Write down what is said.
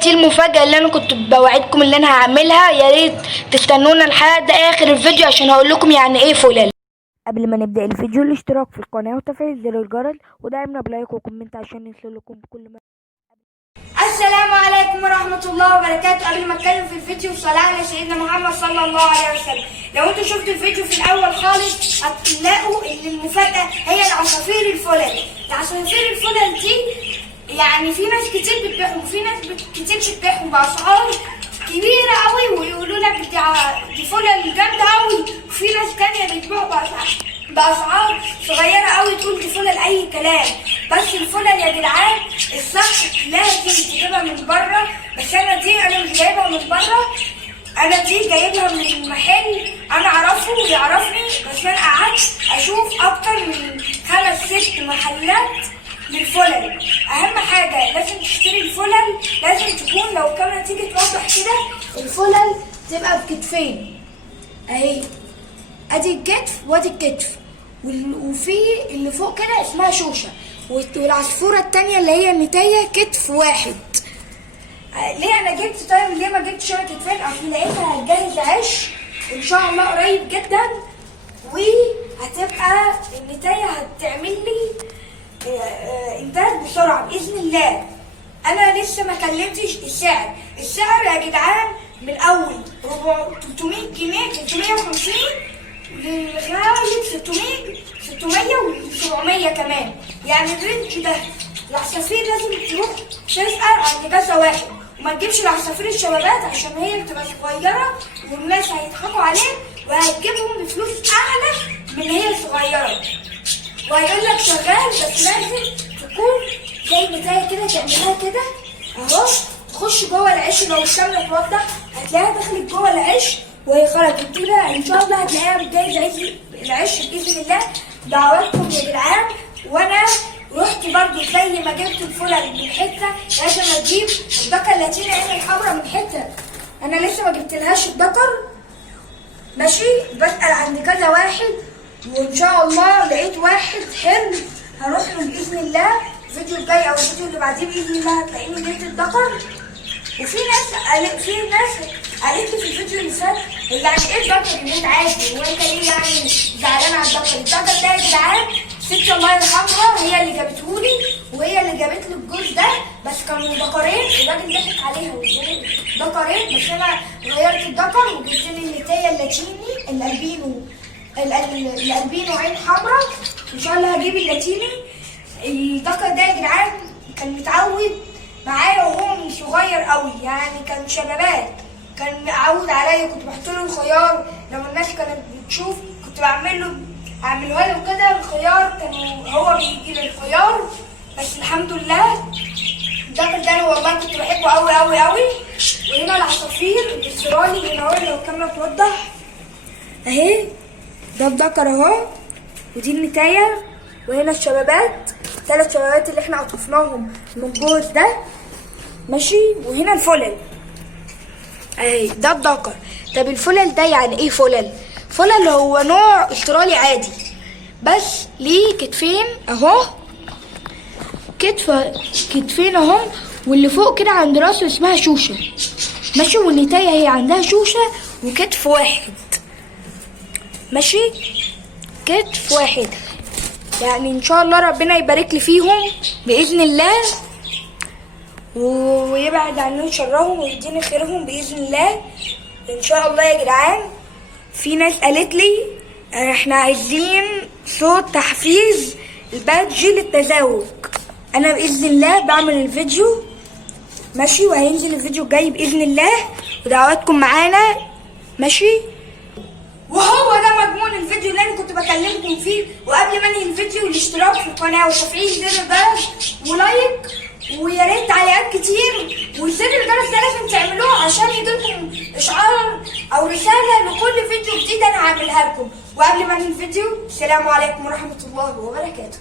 دي المفاجأة اللي انا كنت بوعدكم اللي انا هعملها. يا ريت تستنونا لحد اخر الفيديو عشان هقول لكم يعني ايه فلل. قبل ما نبدأ الفيديو الاشتراك في القناة وتفعيل زر الجرس ودعمنا بلايك وكومنت عشان يوصلكم كل ما. السلام عليكم ورحمة الله وبركاته. قبل ما اتكلم في الفيديو صلاة على سيدنا محمد صلى الله عليه وسلم. لو انتوا شفتوا الفيديو في الاول خالص هتلاقوا ان المفاجأة هي العصافير الفلل. العصافير الفلل دي يعني في ناس كتير بتبيعهم وفي ناس كتير بتبيعهم بأسعار كبيرة قوي ويقولوا لك دي فلل جامدة قوي، وفي ناس تانية بتبيعوا بأسعار صغيرة قوي تقول دي فلل أي كلام. بس الفلل يا جدعان الصح لازم تجيبها من بره، بس أنا مش جايبها من بره، أنا دي جايبها من محل أنا أعرفه ويعرفني، بس أنا قعدت أشوف أكتر من 5-6 محلات للفلل. أهم حاجة لازم تشتري الفلل لازم تكون لو الكاميرا تيجي توضح كده الفلل تبقى بكتفين أهي، أدي الكتف وأدي الكتف، وفي اللي فوق كده اسمها شوشة، والعصفورة التانية اللي هي النتاية كتف واحد. ليه أنا جبت طيب ليه ما جبتش أنا كتفين؟ عشان لقيتها هتجهز عش إن شاء الله قريب جدا، وهتبقى النتاية هتعمل لي انتاج بسرعة بإذن الله. أنا لسه ما كلمتش السعر يا جدعان من أول 300 جنيه 350 لغاية 600 و700 كمان، يعني الرينج ده. العصافير لازم تروح تسأل عند كذا واحد وما تجيبش العصافير الشبابات عشان هي بتبقى صغيرة والناس هيضحكوا عليك وهتجيبهم بفلوس أعلى من هي صغيرة، وهيقول لك شغال. بس لازم تكون زي البداية كده تعملها كده اهو، تخش جوه العش. لو الكاميرا توضح هتلاقيها دخلت جوه العش وهي خرجت كده ان شاء الله هتلاقيها بتجهز العش باذن الله. دعواتكم يا جدعان. وانا رحت برضو زي ما جبت الفلل من حته لازم اجيب الدكر اللاتيني عين الحمراء من حته، انا لسه ما جبتلهاش الدكر ماشي. بسأل عند كذا واحد وان شاء الله لقيت واحد حلو هروح له باذن الله. الفيديو الجاي او الفيديو اللي بعديه باذن الله هتلاقيني جبت الدكر. وفي ناس قالت لي في الفيديو اللي فات يعني ايه الدكر اللي انت عادي هو انت ليه يعني زعلان على الدكر؟ الدكر ده يا جدعان ست الله يرحمها هي اللي جابتهولي وهي اللي جابت لي الجوز ده، بس كانوا دكرين الراجل ضحك عليها واداني دكرين، بس انا غيرت الدكر وجبت لي النتايه اللاتيني الالبينو عين حمراء. ان شاء الله هجيب اللاتيني. الدكر ده يا جدعان كان متعود معايا وهو من صغير قوي، يعني كان شبابات، كان متعود عليا، كنت بحط له الخيار لما الناس كانت بتشوف كنت اعملها له كده. الخيار كان هو بيجي لي الخيار، بس الحمد لله الدكر ده انا والله كنت بحبه قوي قوي قوي. وهنا العصافير بتصرالي هنا اهو لو الكاميرا توضح اهي، ده الدكر اهو ودي النتايه، وهنا الشبابات 3 شبابات اللي احنا قطفناهم من الجوز ده ماشي. وهنا الفلل اهي ده الدكر. طب الفلل ده يعني ايه فلل؟ فلل هو نوع استرالي عادي بس ليه كتفين اهو، كتفين اهو، واللي فوق كده عند راسه اسمها شوشه ماشي، والنتايه هي عندها شوشه وكتف واحد ماشي، كتف واحد. يعني ان شاء الله ربنا يبارك لي فيهم باذن الله ويبعد عنهم شرهم ويديني خيرهم باذن الله ان شاء الله يا جدعان. في ناس قالت لي احنا عايزين صوت تحفيز البادج للتزاوج، انا باذن الله بعمل الفيديو ماشي، وهينزل الفيديو الجاي باذن الله، ودعواتكم معانا ماشي. وهو ده مضمون الفيديو اللي انا كنت بكلمكم فيه. وقبل ما انهي الفيديو الاشتراك في القناه وتفعيل زر الجرس ولايك، ويا ريت تعليقات كتير، وزر الجرس ده لازم تعملوه عشان يجيلكم اشعار او رساله لكل فيديو جديد انا هعملها لكم. وقبل ما انهي الفيديو السلام عليكم ورحمه الله وبركاته.